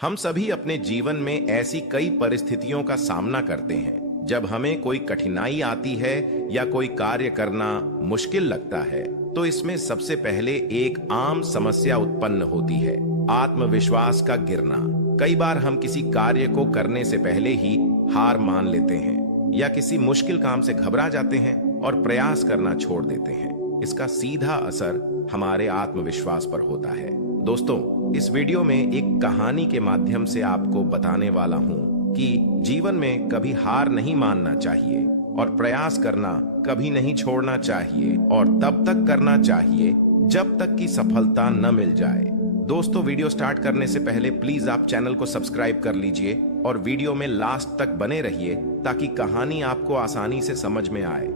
हम सभी अपने जीवन में ऐसी कई परिस्थितियों का सामना करते हैं जब हमें कोई कठिनाई आती है या कोई कार्य करना मुश्किल लगता है तो इसमें सबसे पहले एक आम समस्या उत्पन्न होती है, आत्मविश्वास का गिरना। कई बार हम किसी कार्य को करने से पहले ही हार मान लेते हैं या किसी मुश्किल काम से घबरा जाते हैं और प्रयास करना छोड़ देते हैं। इसका सीधा असर हमारे आत्मविश्वास पर होता है। दोस्तों, इस वीडियो में एक कहानी के माध्यम से आपको बताने वाला हूं कि जीवन में कभी हार नहीं मानना चाहिए और प्रयास करना कभी नहीं छोड़ना चाहिए और तब तक करना चाहिए जब तक कि सफलता न मिल जाए। दोस्तों, वीडियो स्टार्ट करने से पहले प्लीज आप चैनल को सब्सक्राइब कर लीजिए और वीडियो में लास्ट तक बने रहिए ताकि कहानी आपको आसानी से समझ में आए।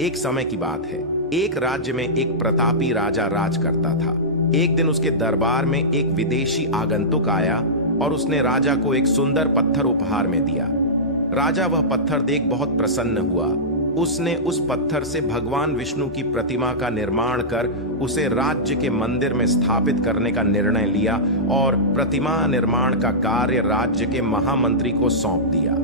एक समय की बात है, एक राज्य में एक प्रतापी राजा राज करता था। एक दिन उसके दरबार में एक विदेशी आगंतुक आया और उसने राजा को एक सुंदर पत्थर उपहार में दिया। राजा वह पत्थर देख बहुत प्रसन्न हुआ। उसने उस पत्थर से भगवान विष्णु की प्रतिमा का निर्माण कर उसे राज्य के मंदिर में स्थापित करने का निर्णय लिया और प्रतिमा निर्माण का कार्य राज्य के महामंत्री को सौंप दिया।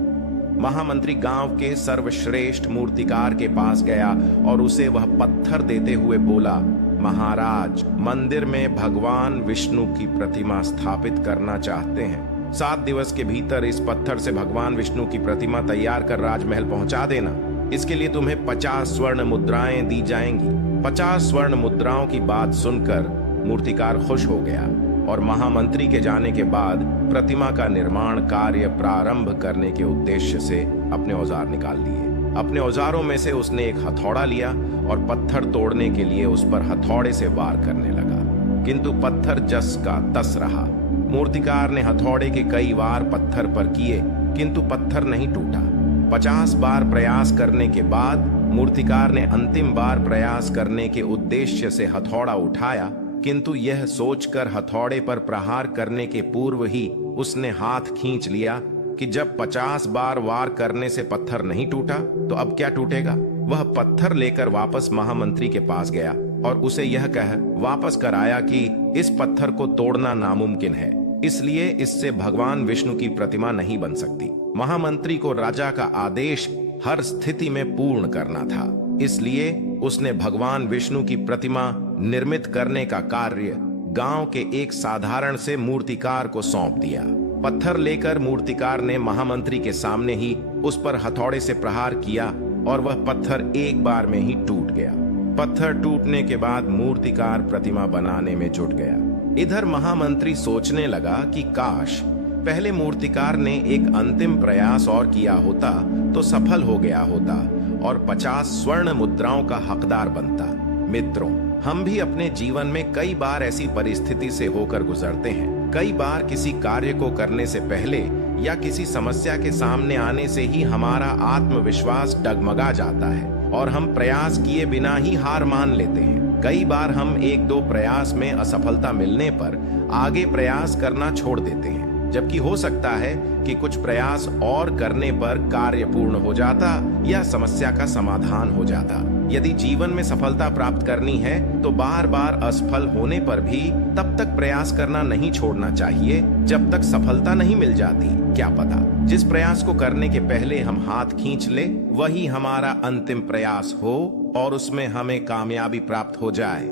महामंत्री गांव के सर्वश्रेष्ठ मूर्तिकार के पास गया और उसे वह पत्थर देते हुए बोला, महाराज, मंदिर में भगवान विष्णु की प्रतिमा स्थापित करना चाहते हैं। 7 दिवस के भीतर इस पत्थर से भगवान विष्णु की प्रतिमा तैयार कर राजमहल पहुंचा देना। इसके लिए तुम्हें 50 स्वर्ण मुद्राएं दी जाएंगी। 50 स्वर्ण मुद्राओं की बात सुनकर मूर्तिकार खुश हो गया और महामंत्री के जाने के बाद प्रतिमा का निर्माण कार्य प्रारंभ करने के उद्देश्य से अपने औजार निकाल लिए। अपने औजारों में से उसने एक हथौड़ा लिया और पत्थर तोड़ने के लिए उस पर हथौड़े से वार करने लगा, किंतु पत्थर जस का तस रहा। मूर्तिकार ने हथौड़े के कई वार पत्थर पर किए किंतु पत्थर नहीं टूटा। 50 बार प्रयास करने के बाद मूर्तिकार ने अंतिम बार प्रयास करने के उद्देश्य से हथौड़ा उठाया, किंतु यह सोचकर हथौड़े पर प्रहार करने के पूर्व ही उसने हाथ खींच लिया कि जब 50 बार वार करने से पत्थर नहीं टूटा तो अब क्या टूटेगा। वह पत्थर लेकर वापस महामंत्री के पास गया और उसे यह कह वापस कराया कि इस पत्थर को तोड़ना नामुमकिन है, इसलिए इससे भगवान विष्णु की प्रतिमा नहीं बन सकती। महामंत्री को राजा का आदेश हर स्थिति में पूर्ण करना था, इसलिए उसने भगवान विष्णु की प्रतिमा निर्मित करने का कार्य गांव के एक साधारण से मूर्तिकार को सौंप दिया। पत्थर लेकर मूर्तिकार ने महामंत्री के सामने ही उस पर हथौड़े से प्रहार किया और वह पत्थर एक बार में ही टूट गया। पत्थर टूटने के बाद मूर्तिकार प्रतिमा बनाने में जुट गया। इधर महामंत्री सोचने लगा कि काश पहले मूर्तिकार ने एक अंतिम प्रयास और किया होता तो सफल हो गया होता और 50 स्वर्ण मुद्राओं का हकदार बनता। मित्रों, हम भी अपने जीवन में कई बार ऐसी परिस्थिति से होकर गुजरते हैं। कई बार किसी कार्य को करने से पहले या किसी समस्या के सामने आने से ही हमारा आत्मविश्वास डगमगा जाता है और हम प्रयास किए बिना ही हार मान लेते हैं। कई बार हम 1-2 प्रयास में असफलता मिलने पर आगे प्रयास करना छोड़ देते हैं, जबकि हो सकता है कि कुछ प्रयास और करने पर कार्य पूर्ण हो जाता या समस्या का समाधान हो जाता। यदि जीवन में सफलता प्राप्त करनी है तो बार बार असफल होने पर भी तब तक प्रयास करना नहीं छोड़ना चाहिए जब तक सफलता नहीं मिल जाती। क्या पता जिस प्रयास को करने के पहले हम हाथ खींच ले वही हमारा अंतिम प्रयास हो और उसमें हमें कामयाबी प्राप्त हो जाए।